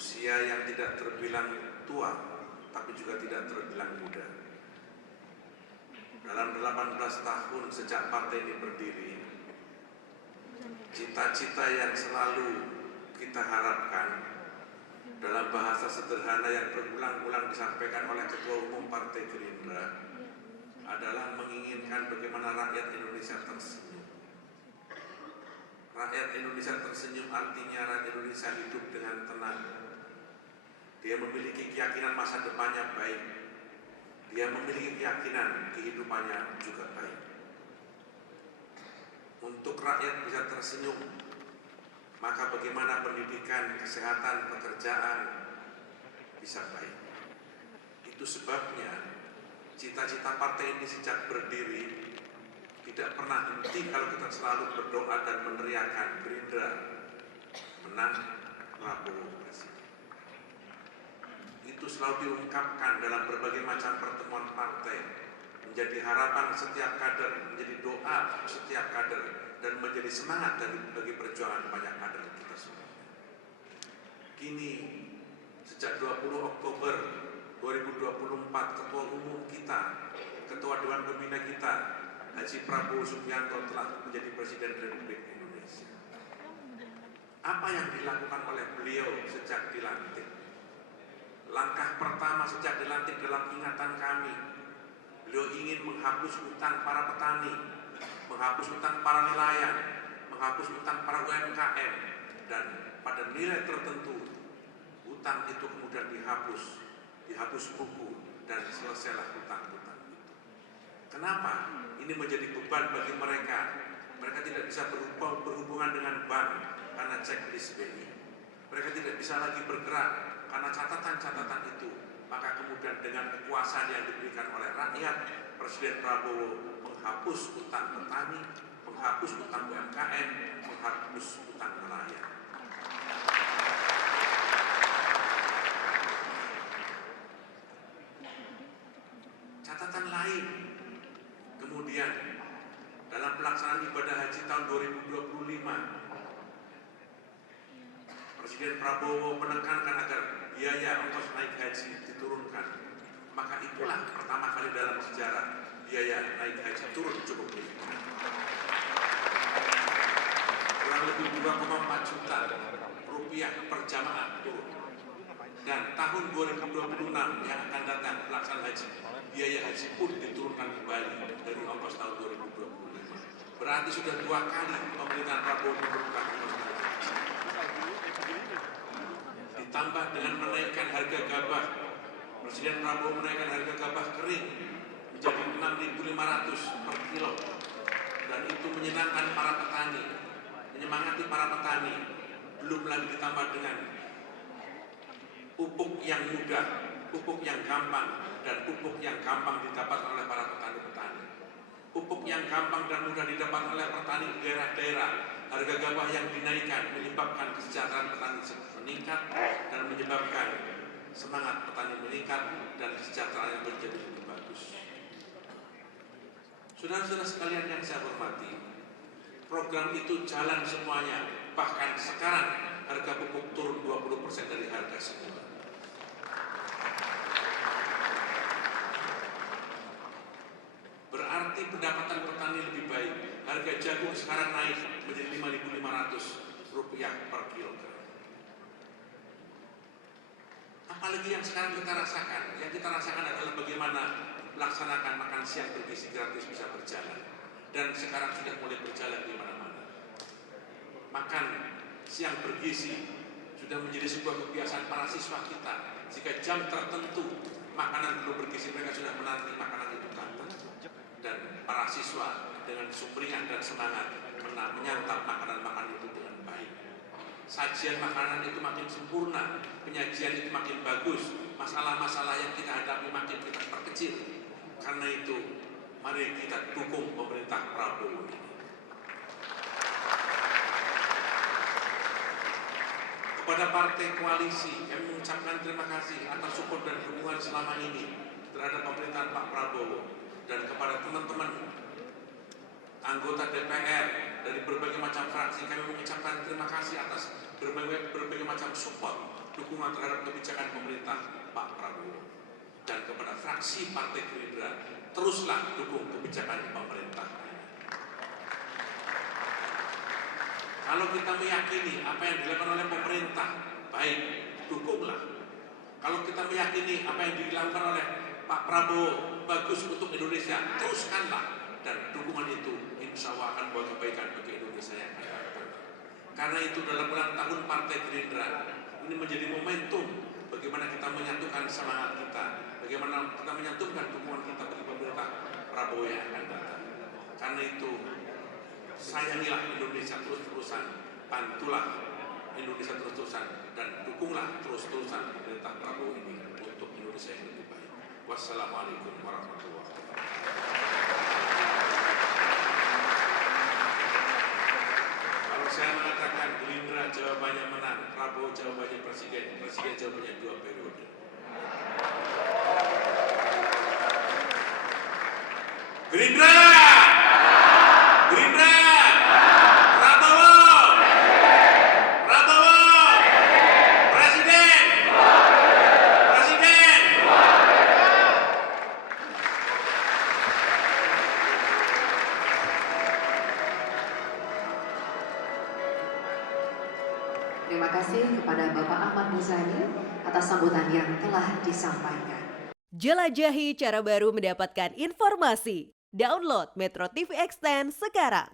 usia yang tidak terbilang tua, tapi juga tidak terbilang muda. Dalam 18 tahun sejak partai ini berdiri, cita-cita yang selalu kita harapkan dalam bahasa sederhana yang berulang-ulang disampaikan oleh Ketua Umum Partai Gerindra adalah menginginkan bagaimana rakyat Indonesia tersenyum. Rakyat Indonesia tersenyum artinya rakyat Indonesia hidup dengan tenang. Dia memiliki keyakinan masa depannya baik. Dia memiliki keyakinan kehidupannya juga baik. Untuk rakyat bisa tersenyum, maka bagaimana pendidikan, kesehatan, pekerjaan bisa baik. Itu sebabnya cita-cita partai ini sejak berdiri tidak pernah henti kalau kita selalu berdoa dan meneriakan Gerindra menang, Prabowo presiden. Itu selalu diungkapkan dalam berbagai macam pertemuan partai, menjadi harapan setiap kader, menjadi doa setiap kader, dan menjadi semangat bagi perjuangan banyak kader kita semua. Kini, sejak 20 Oktober 2024, Ketua Umum kita, Ketua Dewan Pembina kita, Haji Prabowo Subianto telah menjadi Presiden Republik Indonesia. Apa yang dilakukan oleh beliau sejak dilantik? Langkah pertama sejak dilantik dalam ingatan kami, beliau ingin menghapus hutang para petani, menghapus hutang para nelayan, menghapus hutang para UMKM, dan pada nilai tertentu hutang itu kemudian dihapus buku, dan selesailah hutang-hutang itu. Kenapa? Ini menjadi beban bagi mereka. Mereka tidak bisa berhubungan dengan bank karena checklist BI. Mereka tidak bisa lagi bergerak karena catatan-catatan itu. Maka kemudian dengan kekuasaan yang diberikan oleh rakyat, Presiden Prabowo menghapus hutang petani, menghapus hutang UMKM, menghapus hutang nelayan. Catatan lain, kemudian dalam pelaksanaan ibadah haji tahun 2025, Presiden Prabowo menekankan agar biaya ongkos naik haji diturunkan. Maka itulah pertama kali dalam sejarah biaya naik haji turun cukup tinggi. Kurang lebih 2,4 juta rupiah per jamaah turun. Dan tahun 2026 yang akan datang pelaksanaan haji, biaya haji pun diturunkan kembali dari ongkos tahun 2025. Berarti sudah 2 kali pemerintahan Prabowo menurunkan ongkos naik haji. Ditambah dengan menaikkan harga gabah, Presiden Prabowo menaikkan harga gabah kering menjadi 6.500 per kilo, dan itu menyenangkan para petani, menyemangati para petani. Belum lagi ditambah dengan pupuk yang mudah, pupuk yang gampang, dan pupuk yang gampang didapat oleh para petani-petani. Pupuk yang gampang dan mudah didapat oleh petani di daerah-daerah. Harga gabah yang dinaikkan menyebabkan kesejahteraan petani meningkat dan menyebabkan semangat petani meningkat dan kesejahteraan yang menjadi lebih bagus. Saudara-saudara sekalian yang saya hormati, program itu jalan semuanya. Bahkan sekarang harga pupuk turun 20% dari harga semula. Berarti pendapatan petani lebih baik. Harga jagung sekarang naik menjadi 5.500 rupiah per kilogram. Apalagi yang sekarang kita rasakan? Yang kita rasakan adalah bagaimana melaksanakan makan siang bergizi gratis bisa berjalan. Dan sekarang sudah mulai berjalan di mana-mana. Makan siang bergizi sudah menjadi sebuah kebiasaan para siswa kita. Jika jam tertentu makanan belum bergizi, mereka sudah menanti makanan itu datang. Dan para siswa dengan sumringah dan semangat menyantap makanan-makanan itu dengan baik. Sajian makanan itu makin sempurna, penyajian itu makin bagus, masalah-masalah yang kita hadapi makin kita perkecil. Karena itu, mari kita dukung pemerintah Prabowo ini. Kepada partai koalisi yang mengucapkan terima kasih atas support dan dukungan selama ini terhadap pemerintahan Pak Prabowo, dan kepada teman-teman anggota DPR dari berbagai macam fraksi, kami mengucapkan terima kasih atas berbagai macam support, dukungan terhadap kebijakan pemerintah Pak Prabowo. Dan kepada fraksi Partai Gerindra, teruslah dukung kebijakan pemerintah. Kalau kita meyakini apa yang dilakukan oleh pemerintah baik, dukunglah. Kalau kita meyakini apa yang dilakukan oleh Pak Prabowo bagus untuk Indonesia, teruskanlah. Dan dukungan itu insya Allah akan membawa kebaikan bagi Indonesia yang akan datang. Karena itu dalam ulang tahun Partai Gerindra ini menjadi momentum bagaimana kita menyatukan semangat kita, bagaimana kita menyatukan dukungan kita bagi pemerintah Prabowo yang akan datang. Karena itu sayangilah Indonesia terus-terusan, bantulah Indonesia terus-terusan, dan dukunglah terus-terusan pemerintah Prabowo ini untuk Indonesia yang lebih baik. Wassalamualaikum warahmatullahi wabarakatuh. Kalau saya mengatakan Gerindra jawabannya menang, Prabowo jawabannya presiden, presiden jawabannya 2 periode. Gerindra! Gerindra! Prabowo! Prabowo! Presiden! Presiden! Terima kasih kepada Bapak Ahmad Muzani atas sambutan yang telah disampaikan. Jelajahi cara baru mendapatkan informasi. Download Metro TV Extend sekarang.